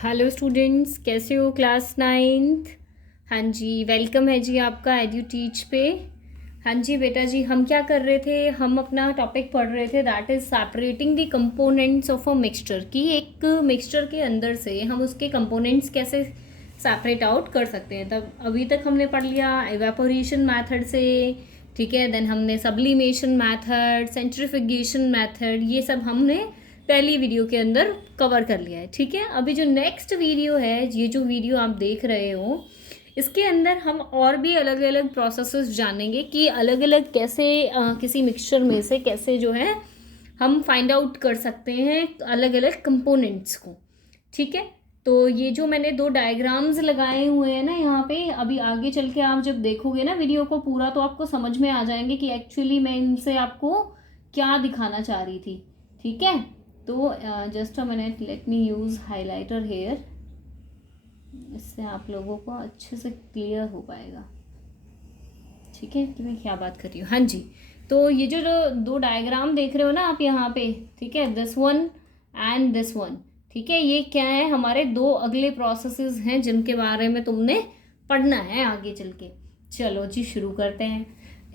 Hello students, कैसे हो? Class ninth. हाँ जी, वेलकम है जी आपका एड्यू टीच पे। हाँ जी बेटा जी, हम क्या कर रहे थे? हम अपना टॉपिक पढ़ रहे थे, that is separating the components of a mixture. कि एक मिक्सचर के अंदर से हम उसके कंपोनेंट्स कैसे सेपरेट आउट कर सकते हैं। तब अभी तक हमने पढ़ लिया एवेपोरेशन मैथड से, ठीक है। देन हमने सब्लिमेशन मैथड, सेंट्रीफ्यूगेशन मैथड, ये सब हमने पहली वीडियो के अंदर कवर कर लिया है, ठीक है। अभी जो नेक्स्ट वीडियो है, ये जो वीडियो आप देख रहे हो, इसके अंदर हम और भी अलग अलग प्रोसेसेस जानेंगे कि अलग अलग कैसे किसी मिक्सचर में से कैसे जो है हम फाइंड आउट कर सकते हैं अलग अलग कंपोनेंट्स को, ठीक है। तो ये जो मैंने दो डायग्राम्स लगाए हुए हैं ना यहाँ पे, अभी आगे चल के आप जब देखोगे ना वीडियो को पूरा, तो आपको समझ में आ जाएंगे कि एक्चुअली मैं इनसे आपको क्या दिखाना चाह रही थी, ठीक है। तो just a minute, let me use highlighter here, इससे आप लोगों को अच्छे से क्लियर हो पाएगा, ठीक है, कि मैं क्या बात कर रही हूँ। हाँ जी, तो ये जो दो डायग्राम देख रहे हो ना आप यहाँ पे, ठीक है, this one and this one, ठीक है, ये क्या है? हमारे दो अगले प्रोसेसेस हैं जिनके बारे में तुमने पढ़ना है आगे चल के। चलो जी शुरू करते हैं।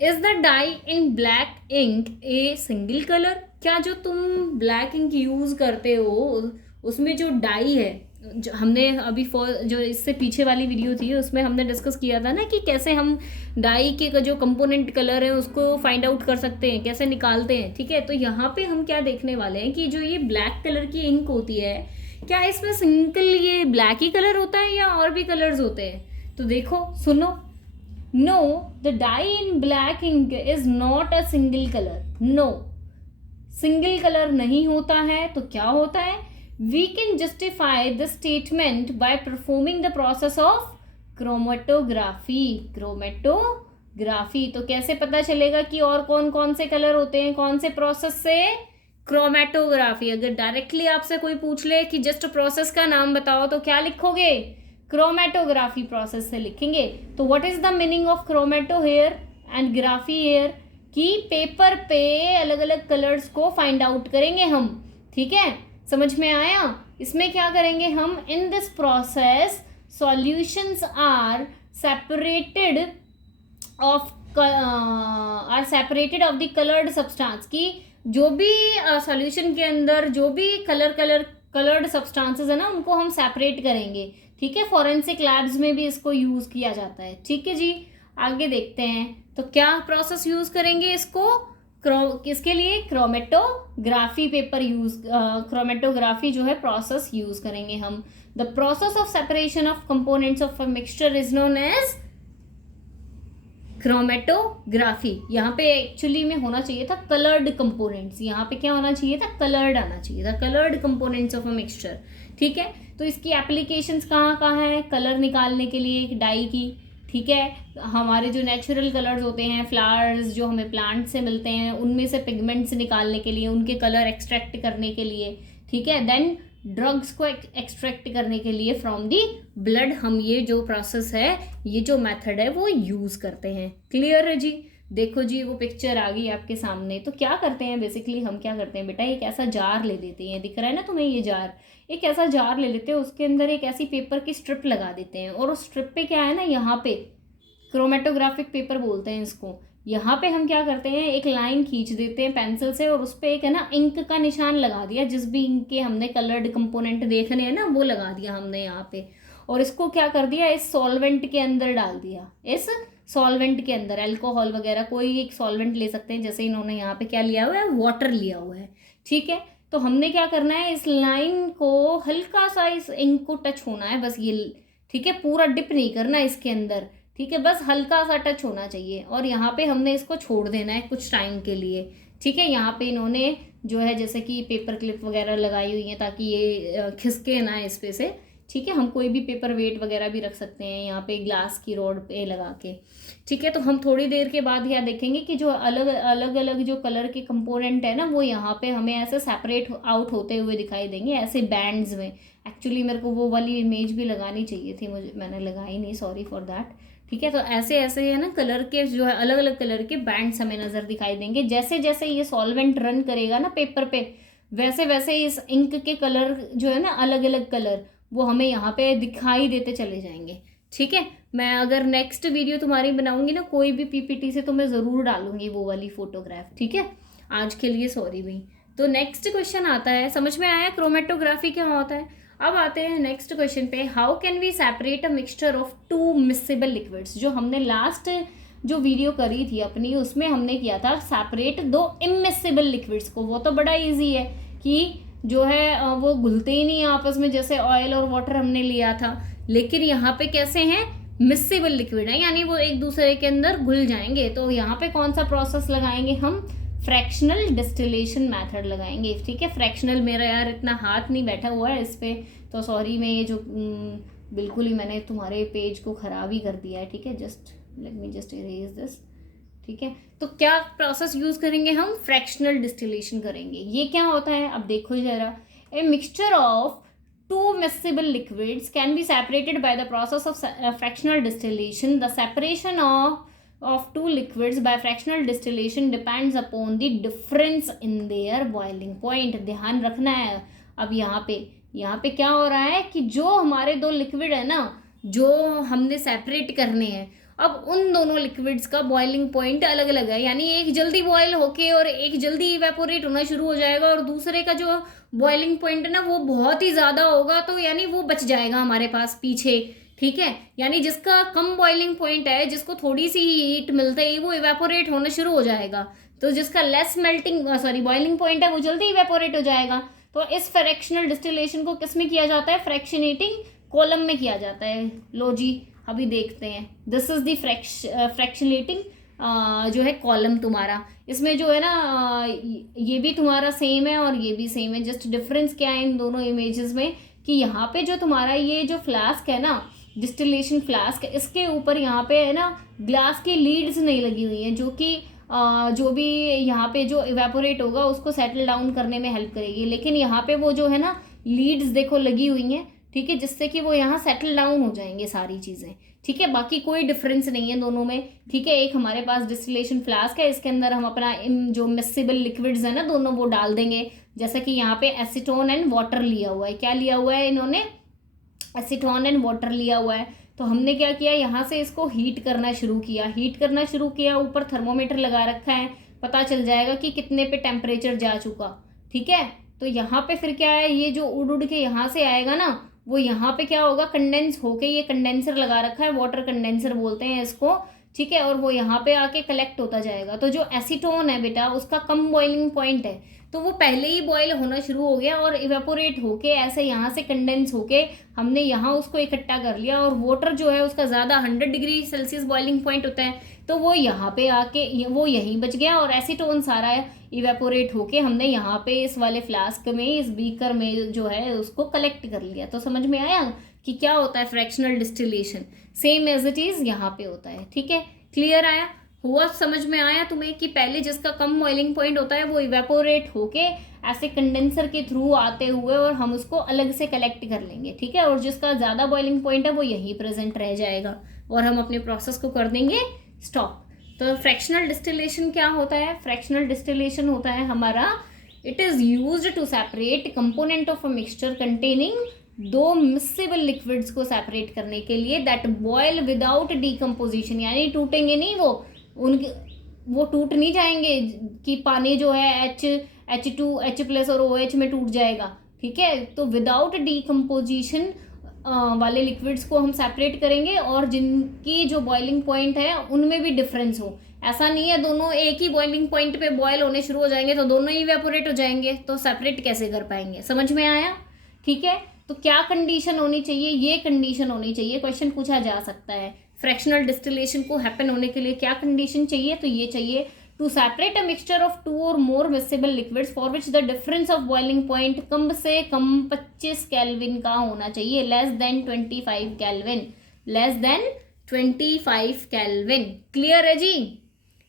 Is the dye in black ink a single colour? क्या जो तुम ब्लैक इंक यूज करते हो उसमें जो डाई है, जो हमने अभी जो इससे पीछे वाली वीडियो थी उसमें हमने डिस्कस किया था ना कि कैसे हम डाई के जो कंपोनेंट कलर है उसको फाइंड आउट कर सकते हैं, कैसे निकालते हैं, ठीक है। तो यहाँ पे हम क्या देखने वाले हैं कि जो ये ब्लैक कलर की इंक होती है, क्या इसमें सिंगल ये ब्लैक ही कलर होता है या और भी कलर्स होते हैं? तो देखो सुनो, no, the dye in black ink is not a single colour. No, single colour नहीं होता है। तो क्या होता है? We can justify the statement by performing the process of chromatography. Chromatography, तो कैसे पता चलेगा कि और कौन कौन से कलर होते हैं कौन से प्रोसेस से? क्रोमेटोग्राफी। अगर डायरेक्टली आपसे कोई पूछ ले कि जस्ट प्रोसेस का नाम बताओ, तो क्या लिखोगे? क्रोमेटोग्राफी प्रोसेस से लिखेंगे। तो what is the meaning of chromato here and graphy here? कि पेपर पे अलग अलग कलर्स को फाइंड आउट करेंगे हम, ठीक है। समझ में आया? इसमें क्या करेंगे हम? In this process solutions are separated of the coloured substance. की जो भी सॉल्यूशन के अंदर जो भी कलर्ड सब्सटेंसेस है ना, उनको हम सेपरेट करेंगे, ठीक है। फॉरेंसिक लैब्स में भी इसको यूज किया जाता है, ठीक है जी। आगे देखते हैं, तो क्या प्रोसेस यूज करेंगे इसको? किसके लिए? क्रोमेटोग्राफी पेपर यूज, क्रोमेटोग्राफी जो है प्रोसेस यूज करेंगे हम। The process of separation of components of a mixture is known as chromatography. यहाँ पे एक्चुअली में होना चाहिए था कलर्ड कंपोनेंट्स, यहाँ पे क्या होना चाहिए था? कलर्ड आना चाहिए था, coloured components of a mixture, ठीक है। तो इसकी एप्लीकेशंस कहाँ कहाँ है कलर निकालने के लिए एक डाई की, ठीक है। हमारे जो नेचुरल कलर्स होते हैं, फ्लावर्स जो हमें प्लांट से मिलते हैं, उनमें से पिगमेंट्स निकालने के लिए, उनके कलर एक्सट्रैक्ट करने के लिए, ठीक है। देन ड्रग्स को एक्सट्रैक्ट करने के लिए फ्रॉम दी ब्लड हम ये जो प्रोसेस है, ये जो मेथड है वो यूज करते हैं। क्लियर है जी? देखो जी, वो पिक्चर आ गई आपके सामने। तो क्या करते हैं बेसिकली, हम क्या करते हैं बेटा, एक ऐसा जार ले लेते हैं, दिख रहा है ना तुम्हें ये जार, एक ऐसा जार ले लेते हैं, उसके अंदर एक ऐसी पेपर की स्ट्रिप लगा देते हैं, और उस स्ट्रिप पे क्या है ना, यहाँ पे क्रोमेटोग्राफिक पेपर बोलते हैं इसको। यहाँ पे हम क्या करते हैं, एक लाइन खींच देते हैं पेंसिल से, और उस पर एक है ना इंक का निशान लगा दिया, जिस भी इंक के हमने कलर्ड कंपोनेंट देखने हैं ना वो लगा दिया हमने यहाँ पे। और इसको क्या कर दिया, इस सॉल्वेंट के अंदर डाल दिया। इस सॉल्वेंट के अंदर अल्कोहल वगैरह कोई एक सॉल्वेंट ले सकते हैं, जैसे इन्होंने यहाँ पे क्या लिया हुआ है, वाटर लिया हुआ है, ठीक है। तो हमने क्या करना है, इस लाइन को हल्का सा इस इंक को टच होना है बस, ये ठीक है, पूरा डिप नहीं करना इसके अंदर, ठीक है, बस हल्का सा टच होना चाहिए। और यहाँ पे हमने इसको छोड़ देना है कुछ टाइम के लिए, ठीक है। यहाँ पे इन्होंने जो है जैसे कि पेपर क्लिप वगैरह लगाई हुई है ताकि ये खिसके ना इस पे से, ठीक है। हम कोई भी पेपर वेट वगैरह भी रख सकते हैं यहाँ पे ग्लास की रोड पे लगा के, ठीक है। तो हम थोड़ी देर के बाद यहाँ देखेंगे कि जो अलग अलग जो कलर के कंपोनेंट है ना, वो यहाँ पे हमें ऐसे सेपरेट आउट होते हुए दिखाई देंगे, ऐसे बैंड्स में। एक्चुअली मेरे को वो वाली इमेज भी लगानी चाहिए थी, मुझे मैंने लगाई नहीं, सॉरी फॉर दैट, ठीक है। तो ऐसे ऐसे है ना कलर के जो है अलग अलग कलर के बैंड्स हमें नजर दिखाई देंगे। जैसे जैसे ये सॉल्वेंट रन करेगा ना पेपर पे, वैसे वैसे इस इंक के कलर जो है ना अलग अलग कलर वो हमें यहाँ पे दिखाई देते चले जाएंगे। ठीक है, मैं अगर नेक्स्ट वीडियो तुम्हारी बनाऊंगी ना कोई भी पीपीटी से, तो मैं ज़रूर डालूंगी वो वाली फोटोग्राफ। ठीक है, आज के लिए सॉरी भाई। तो नेक्स्ट क्वेश्चन आता है, समझ में आया क्रोमेटोग्राफी क्या होता है। अब आते हैं नेक्स्ट क्वेश्चन पे, how can we separate a mixture of two miscible liquids. जो हमने लास्ट जो वीडियो करी थी अपनी, उसमें हमने किया था सेपरेट दो इमिसेबल लिक्विड्स को। वो तो बड़ा इजी है कि जो है वो घुलते ही नहीं आपस में, जैसे ऑयल और वाटर हमने लिया था। लेकिन यहाँ पे कैसे हैं, मिक्सेबल लिक्विड है, यानी वो एक दूसरे के अंदर घुल जाएंगे। तो यहाँ पे कौन सा प्रोसेस लगाएंगे हम, फ्रैक्शनल डिस्टिलेशन मेथड लगाएंगे। ठीक है, फ्रैक्शनल, मेरा यार इतना हाथ नहीं बैठा हुआ है इस पे, तो सॉरी, मैं ये जो बिल्कुल ही मैंने तुम्हारे पेज को ख़राब ही कर दिया है। ठीक है, just let me just erase this. ठीक है, तो क्या प्रोसेस यूज़ करेंगे हम, फ्रैक्शनल डिस्टिलेशन करेंगे। ये क्या होता है, अब देखो जरा, a mixture of two miscible liquids can be separated by the process of fractional distillation. The separation of two liquids by fractional distillation depends upon the difference in their boiling point. ध्यान रखना है। अब यहाँ पे क्या हो रहा है कि जो हमारे दो लिक्विड है ना, जो हमने सेपरेट करने हैं, अब उन दोनों लिक्विड्स का बॉइलिंग पॉइंट अलग अलग है। यानी एक जल्दी बॉयल होके और एक जल्दी इवेपोरेट होना शुरू हो जाएगा, और दूसरे का जो बॉइलिंग पॉइंट है ना वो बहुत ही ज़्यादा होगा, तो यानी वो बच जाएगा हमारे पास पीछे। ठीक है, यानी जिसका कम बॉइलिंग पॉइंट है, जिसको थोड़ी सी हीट मिलते ही वो इवेपोरेट होना शुरू हो जाएगा, तो जिसका लेस बॉइलिंग पॉइंट है वो जल्दी इवेपोरेट हो जाएगा। तो इस फ्रैक्शनल डिस्टिलेशन को किस में किया जाता है, फ्रैक्शनेटिंग कॉलम में किया जाता है। लो जी, अभी देखते हैं। दिस इज द फ्रैक्शनेटिंग जो है कॉलम तुम्हारा। इसमें जो है ना ये भी तुम्हारा सेम है और ये भी सेम है। जस्ट डिफरेंस क्या है इन दोनों इमेजेस में, कि यहाँ पे जो तुम्हारा ये जो फ्लास्क है ना, डिस्टिलेशन फ्लास्क, इसके ऊपर यहाँ पे है ना ग्लास की लीड्स नहीं लगी हुई हैं, जो कि जो भी यहाँ पे जो इवेपोरेट होगा उसको सेटल डाउन करने में हेल्प करेगी। लेकिन यहाँ पे वो जो है ना लीड्स देखो लगी हुई हैं। ठीक है, जिससे कि वो यहाँ सेटल डाउन हो जाएंगे सारी चीज़ें। ठीक है, बाकी कोई डिफरेंस नहीं है दोनों में। ठीक है, एक हमारे पास डिस्टिलेशन फ्लास्क है, इसके अंदर हम अपना जो मिक्सेबल लिक्विड्स है ना दोनों वो डाल देंगे। जैसा कि यहाँ पे एसीटोन एंड वाटर लिया हुआ है। क्या लिया हुआ है इन्होंने, एसीटोन एंड वाटर लिया हुआ है। तो हमने क्या किया, यहाँ से इसको हीट करना शुरू किया, ऊपर थर्मोमीटर लगा रखा है, पता चल जाएगा कि कितने पे टेम्परेचर जा चुका। ठीक है, तो यहाँ पे फिर क्या है, ये जो उड़ के यहाँ से आएगा ना, वो यहाँ पे क्या होगा, कंडेंस होके, ये कंडेंसर लगा रखा है, वाटर कंडेंसर बोलते हैं इसको। ठीक है, और वो यहाँ पे आके कलेक्ट होता जाएगा। तो जो एसीटोन है बेटा, उसका कम बॉइलिंग पॉइंट है, तो वो पहले ही बॉयल होना शुरू हो गया और इवेपोरेट होके ऐसे यहाँ से कंडेंस होके हमने यहाँ उसको इकट्ठा कर लिया। और वाटर जो है उसका ज़्यादा 100 डिग्री सेल्सियस बॉइलिंग पॉइंट होता है, तो वो यहाँ पे आके वो यहीं बच गया, और एसीटोन सारा इवेपोरेट होके हमने यहाँ पे इस वाले फ्लास्क में, इस बीकर में जो है उसको कलेक्ट कर लिया। तो समझ में आया कि क्या होता है fractional distillation, same as it is यहाँ पे होता है। ठीक है, क्लियर आया, हुआ समझ में आया तुम्हें कि पहले जिसका कम बॉइलिंग पॉइंट होता है वो इवेपोरेट होके ऐसे कंडेंसर के थ्रू आते हुए और हम उसको अलग से कलेक्ट कर लेंगे। ठीक है, और जिसका ज़्यादा बॉइलिंग पॉइंट है वो यहीं प्रेजेंट रह जाएगा और हम अपने प्रोसेस को कर देंगे स्टॉप। तो फ्रैक्शनल डिस्टिलेशन क्या होता है, फ्रैक्शनल डिस्टिलेशन होता है हमारा, it is used to separate component of a mixture containing दो मिक्सेबल लिक्विड्स को सेपरेट करने के लिए, दैट बॉयल विदाउट डीकम्पोजिशन, यानी टूटेंगे नहीं वो टूट नहीं जाएंगे कि पानी जो है H2H+ और OH में टूट जाएगा। ठीक है, तो विदाउट डीकम्पोजिशन वाले लिक्विड्स को हम सेपरेट करेंगे, और जिनकी जो बॉइलिंग पॉइंट है उनमें भी डिफरेंस हो। ऐसा नहीं है दोनों एक ही बॉइलिंग पॉइंट पे बॉयल होने शुरू हो जाएंगे तो दोनों ही इवेपोरेट हो जाएंगे, तो सेपरेट कैसे कर पाएंगे। समझ में आया। ठीक है, तो क्या कंडीशन होनी चाहिए, ये कंडीशन होनी चाहिए, क्वेश्चन पूछा जा सकता है फ्रैक्शनल डिस्टिलेशन को हैपन होने के लिए क्या कंडीशन चाहिए, तो ये चाहिए to separate a mixture of 2 और more miscible liquids for which the difference of boiling point कम से कम 25 केल्विन का होना चाहिए, less than 25 kelvin, less than 25 kelvin. Clear है जी।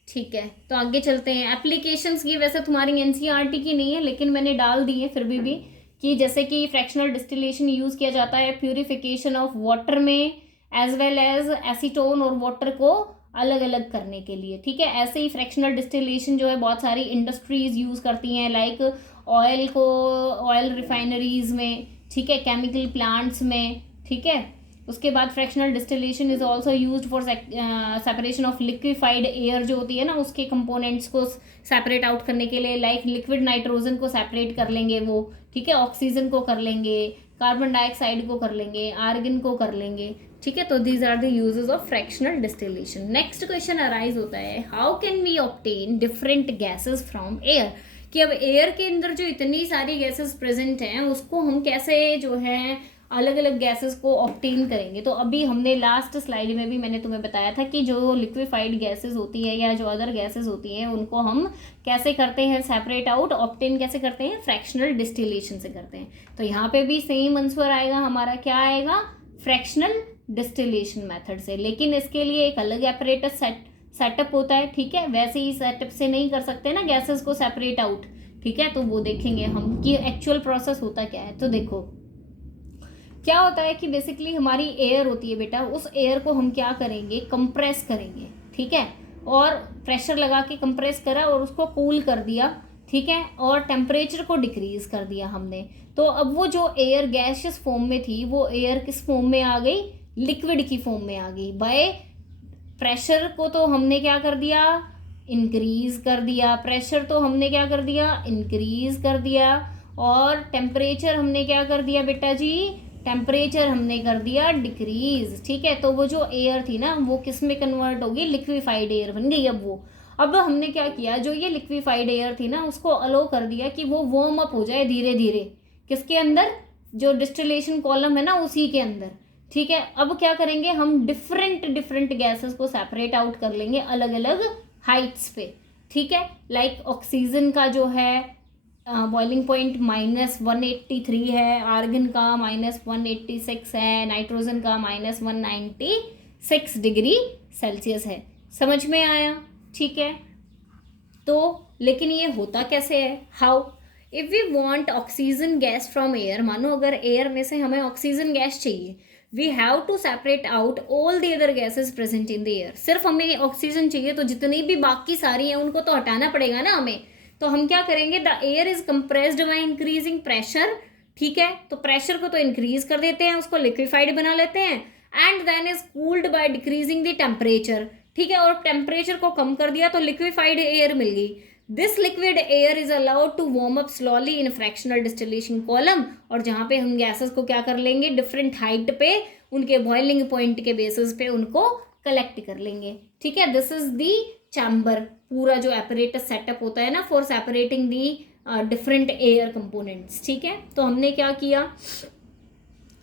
ठीक है, तो आगे चलते हैं। एप्लीकेशंस की वैसे तुम्हारी एनसीईआरटी की नहीं है, लेकिन मैंने डाल दी है फिर भी कि जैसे कि फ्रैक्शनल डिस्टिलेशन यूज़ किया जाता है प्यूरिफिकेशन ऑफ वाटर में, एज वेल एज एसीटोन और वाटर को अलग अलग करने के लिए। ठीक है, ऐसे ही फ्रैक्शनल डिस्टिलेशन जो है बहुत सारी इंडस्ट्रीज यूज़ करती हैं, लाइक ऑयल रिफाइनरीज में। ठीक है, केमिकल प्लांट्स में, ठीक है। उसके बाद fractional distillation is also use for separation of liquefied air जो होती है ना, उसके कंपोनेंट्स को सेपरेट आउट करने के लिए, लाइक लिक्विड नाइट्रोजन को सेपरेट कर लेंगे वो, ठीक है, ऑक्सीजन को कर लेंगे, कार्बन डाइऑक्साइड को कर लेंगे, आर्गन को कर लेंगे, ठीक है। तो these are the uses of fractional distillation. Next question arise होता है, how can we obtain different gases from air, कि अब एयर के अंदर जो इतनी सारी गैसेस प्रेजेंट हैं उसको हम कैसे जो है अलग अलग गैसेस को ऑब्टेन करेंगे। तो अभी हमने लास्ट स्लाइड में भी मैंने तुम्हें बताया था कि जो लिक्विफाइड गैसेस होती है या जो अदर गैसेस होती हैं उनको हम कैसे करते हैं सेपरेट आउट, ऑब्टेन कैसे करते हैं, फ्रैक्शनल डिस्टिलेशन से करते हैं। तो यहाँ पे भी सेम आंसर आएगा हमारा, क्या आएगा, फ्रैक्शनल डिस्टिलेशन मेथड से। लेकिन इसके लिए एक अलग एपरेटस सेटअप होता है, ठीक है। वैसे ही सेटअप से नहीं कर सकते ना गैसेस को सेपरेट आउट, ठीक है। तो वो देखेंगे हम कि एक्चुअल प्रोसेस होता क्या है। तो देखो क्या होता है कि बेसिकली हमारी एयर होती है बेटा, उस एयर को हम क्या करेंगे, कंप्रेस करेंगे, ठीक है। और प्रेशर लगा के कंप्रेस करा और उसको कूल कर दिया, ठीक है, और टेम्परेचर को डिक्रीज कर दिया हमने। तो अब वो जो एयर गैसियस फॉर्म में थी वो एयर किस फॉर्म में आ गई, लिक्विड की फॉर्म में आ गई। बाय प्रेशर को तो हमने क्या कर दिया, इंक्रीज कर दिया, प्रेशर तो हमने क्या कर दिया, इंक्रीज कर दिया, और टेम्परेचर हमने क्या कर दिया बेटा जी, टेम्परेचर हमने कर दिया डिक्रीज, ठीक है। तो वो जो एयर थी ना वो किस में कन्वर्ट होगी, लिक्विफाइड एयर बन गई। अब हमने क्या किया, जो ये लिक्विफाइड एयर थी ना उसको अलो कर दिया कि वो वार्म अप हो जाए धीरे धीरे, किसके अंदर, जो डिस्टिलेशन कॉलम है ना उसी के अंदर, ठीक है। अब क्या करेंगे हम, डिफरेंट गैसेस को सेपरेट आउट कर लेंगे अलग अलग हाइट्स पे, ठीक है। लाइक ऑक्सीजन का जो है बॉइलिंग पॉइंट -183 है, आर्गन का -186 है, नाइट्रोजन का -196 डिग्री सेल्सियस है। समझ में आया, ठीक है। तो लेकिन ये होता कैसे है, how, if we want oxygen gas from air, मानो अगर एयर में से हमें ऑक्सीजन गैस चाहिए, we have to separate out all the other gases present in the air. सिर्फ हमें ऑक्सीजन चाहिए तो जितनी भी बाकी सारी हैं उनको तो हटाना पड़ेगा ना हमें। तो हम क्या करेंगे, the air is compressed by increasing pressure, ठीक है। तो प्रेशर को तो इंक्रीज कर देते हैं, उसको लिक्विफाइड बना लेते हैं, and then is cooled by decreasing the temperature, ठीक है। और टेम्परेचर को कम कर दिया तो लिक्विफाइड एयर मिल गई। This liquid air is allowed to warm up slowly in fractional distillation column, और जहाँ पे हम गैसेस को क्या कर लेंगे, डिफरेंट हाइट पे उनके बॉइलिंग पॉइंट के बेसिस पे उनको कलेक्ट कर लेंगे, ठीक है। दिस इज दी चैम्बर, पूरा जो एपरेटस सेटअप होता है ना for separating the different air components, ठीक है। तो हमने क्या किया,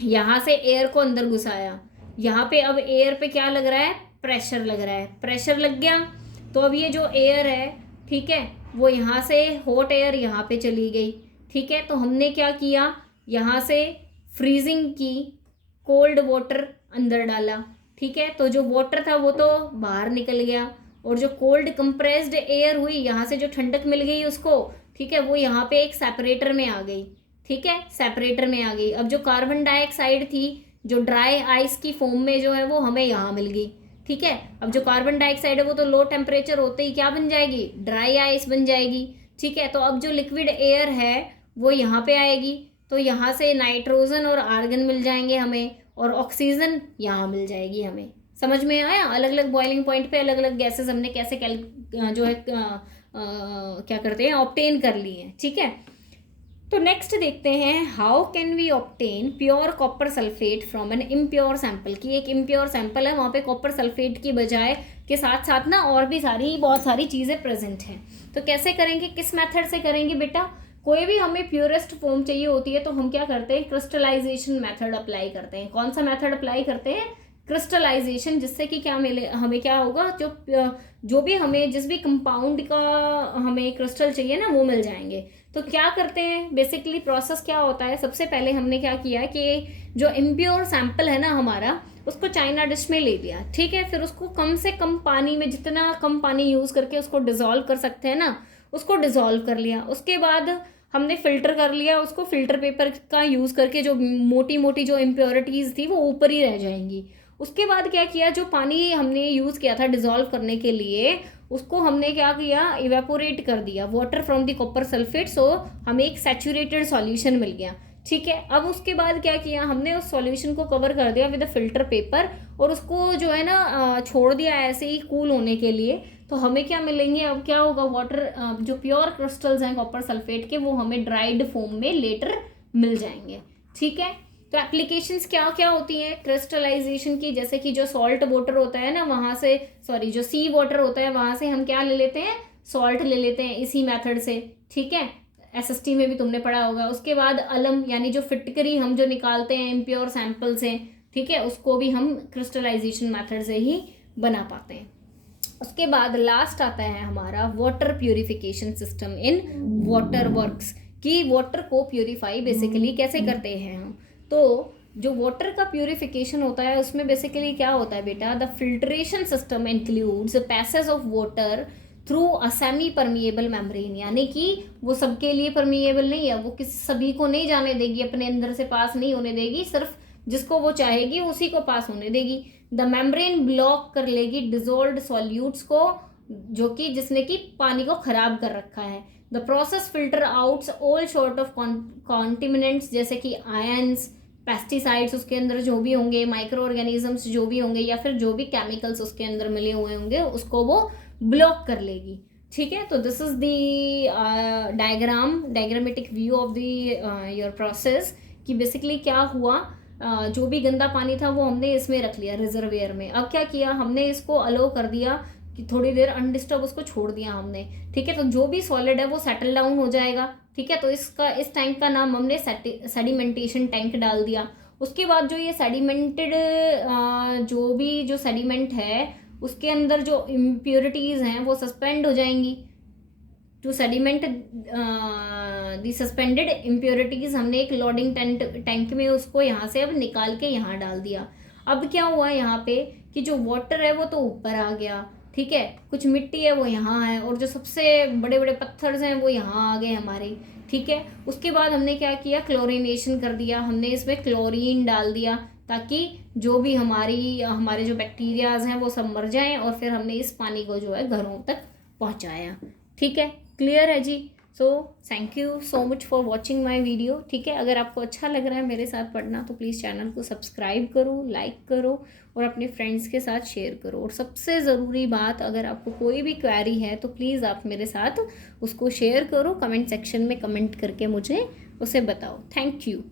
यहाँ से एयर को अंदर घुसाया, यहाँ पे अब एयर पे क्या लग रहा है, प्रेशर लग रहा है, प्रेशर लग गया तो अब ये जो एयर है, ठीक है, वो यहाँ से हॉट एयर यहाँ पे चली गई, ठीक है। तो हमने क्या किया, यहाँ से फ्रीजिंग की, कोल्ड वाटर अंदर डाला, ठीक है। तो जो वाटर था वो तो बाहर निकल गया, और जो कोल्ड कंप्रेस्ड एयर हुई, यहाँ से जो ठंडक मिल गई उसको, ठीक है, वो यहाँ पे एक सेपरेटर में आ गई, ठीक है, सेपरेटर में आ गई। अब जो कार्बन डाइऑक्साइड थी जो ड्राई आइस की फॉर्म में जो है वो हमें यहाँ मिल गई, ठीक है। अब जो कार्बन डाइऑक्साइड है वो तो लो टेम्परेचर होते ही क्या बन जाएगी, ड्राई आइस बन जाएगी, ठीक है। तो अब जो लिक्विड एयर है वो यहाँ पे आएगी, तो यहाँ से नाइट्रोजन और आर्गन मिल जाएंगे हमें, और ऑक्सीजन यहाँ मिल जाएगी हमें। समझ में आया, अलग अलग बॉइलिंग पॉइंट पे अलग अलग गैसेस हमने कैसे जो है क्या करते हैं, ऑब्टेन कर ली है, ठीक है। तो नेक्स्ट देखते हैं, how can we obtain pure copper sulphate from an impure sample, की एक इम्प्योर सैंपल है, वहाँ पे कॉपर सल्फेट की बजाय के साथ साथ ना और भी बहुत सारी चीज़ें प्रेजेंट हैं। तो कैसे करेंगे, किस मेथड से करेंगे बेटा, कोई भी हमें प्योरेस्ट फॉर्म चाहिए होती है तो हम क्या करते हैं, क्रिस्टलाइजेशन मेथड अप्लाई करते हैं। कौन सा मेथड अप्लाई करते हैं, क्रिस्टलाइजेशन, जिससे कि क्या मिले, हमें क्या होगा, जो भी हमें जिस भी कंपाउंड का हमें क्रिस्टल चाहिए ना वो मिल जाएंगे। तो क्या करते हैं, बेसिकली प्रोसेस क्या होता है, सबसे पहले हमने क्या किया कि जो इम्प्योर सैंपल है ना हमारा, उसको चाइना डिश में ले लिया, ठीक है। फिर उसको कम से कम पानी में, जितना कम पानी यूज़ करके उसको डिज़ोल्व कर सकते हैं ना, उसको डिज़ोल्व कर लिया। उसके बाद हमने फ़िल्टर कर लिया उसको, फ़िल्टर पेपर का यूज़ करके जो मोटी मोटी जो इम्प्योरिटीज़ थी वो ऊपर ही रह जाएंगी। उसके बाद क्या किया, जो पानी हमने यूज़ किया था डिज़ोल्व करने के लिए, उसको हमने क्या किया, इवेपोरेट कर दिया, water from the copper sulphate, so हमें एक सैचुरेटेड सॉल्यूशन मिल गया। ठीक है। अब उसके बाद क्या किया हमने, उस सॉल्यूशन को कवर कर दिया विद अ फिल्टर पेपर और उसको जो है ना छोड़ दिया ऐसे ही कूल होने के लिए। तो हमें क्या मिलेंगे, अब क्या होगा, वाटर जो प्योर क्रिस्टल्स हैं कॉपर सल्फेट के वो हमें ड्राइड फोम में लेटर मिल जाएंगे। ठीक है। तो एप्लीकेशंस क्या क्या होती हैं क्रिस्टलाइजेशन की, जैसे कि जो सॉल्ट वाटर होता है ना वहाँ से, सॉरी जो सी वाटर होता है वहाँ से हम क्या ले लेते हैं, सॉल्ट ले लेते हैं इसी मेथड से। ठीक है, एसएसटी में भी तुमने पढ़ा होगा। उसके बाद अलम यानी जो फिटकरी हम जो निकालते हैं इम्प्योर सैंपल से, ठीक है, उसको भी हम क्रिस्टलाइजेशन मेथड से ही बना पाते हैं। उसके बाद लास्ट आता है हमारा water purification system in water works, कि वाटर को प्यूरिफाई बेसिकली कैसे करते हैं हम। तो जो वाटर का प्यूरिफिकेशन होता है उसमें बेसिकली क्या होता है बेटा, the filtration system includes passage of water through a semi permeable membrane, यानी कि वो सबके लिए परमिएबल नहीं है, वो किसी सभी को नहीं जाने देगी, अपने अंदर से पास नहीं होने देगी, सिर्फ जिसको वो चाहेगी उसी को पास होने देगी। द मेम्ब्रेन ब्लॉक कर लेगी डिजोल्व्ड सॉल्यूट्स को, जो कि जिसने कि पानी को खराब कर रखा है। The process filter outs all sort of contaminants, जैसे कि आयंस, पेस्टिसाइड्स उसके अंदर जो भी होंगे, माइक्रो ऑर्गेनिजम्स जो भी होंगे, या फिर जो भी केमिकल्स उसके अंदर मिले हुए होंगे उसको वो ब्लॉक कर लेगी। ठीक है। तो this is the diagrammatic view of the your process, कि बेसिकली क्या हुआ, जो भी गंदा पानी था वो हमने इसमें रख लिया रिजर्वेयर में। अब क्या किया हमने, इसको अलो कर दिया कि थोड़ी देर अनडिस्टर्ब उसको छोड़ दिया हमने। ठीक है। तो जो भी सॉलिड है वो सेटल डाउन हो जाएगा। ठीक है। तो इस टैंक का नाम हमने सेडिमेंटेशन टैंक डाल दिया। उसके बाद जो ये सेडिमेंटेड जो भी जो सेडिमेंट है उसके अंदर जो इम्प्योरिटीज हैं वो सस्पेंड हो जाएंगी। To sediment the suspended impurities हमने एक लोडिंग टैंक में उसको यहाँ से अब निकाल के यहाँ डाल दिया। अब क्या हुआ यहाँ पे कि जो वाटर है वो तो ऊपर आ गया, ठीक है, कुछ मिट्टी है वो यहाँ है, और जो सबसे बड़े बड़े पत्थर हैं वो यहाँ आ गए हमारे। ठीक है। उसके बाद हमने क्या किया, क्लोरिनेशन कर दिया, हमने इसमें क्लोरीन डाल दिया ताकि जो भी हमारे जो बैक्टीरियाज हैं वो सब मर जाएं, और फिर हमने इस पानी को जो है घरों तक पहुँचाया। ठीक है, क्लियर है जी। So thank you so much for watching my video. ठीक है, अगर आपको अच्छा लग रहा है मेरे साथ पढ़ना तो प्लीज़ चैनल को सब्सक्राइब करो, लाइक करो और अपने फ्रेंड्स के साथ शेयर करो। और सबसे ज़रूरी बात, अगर आपको कोई भी क्वेरी है तो प्लीज़ आप मेरे साथ उसको शेयर करो, कमेंट सेक्शन में कमेंट करके मुझे उसे बताओ। Thank you.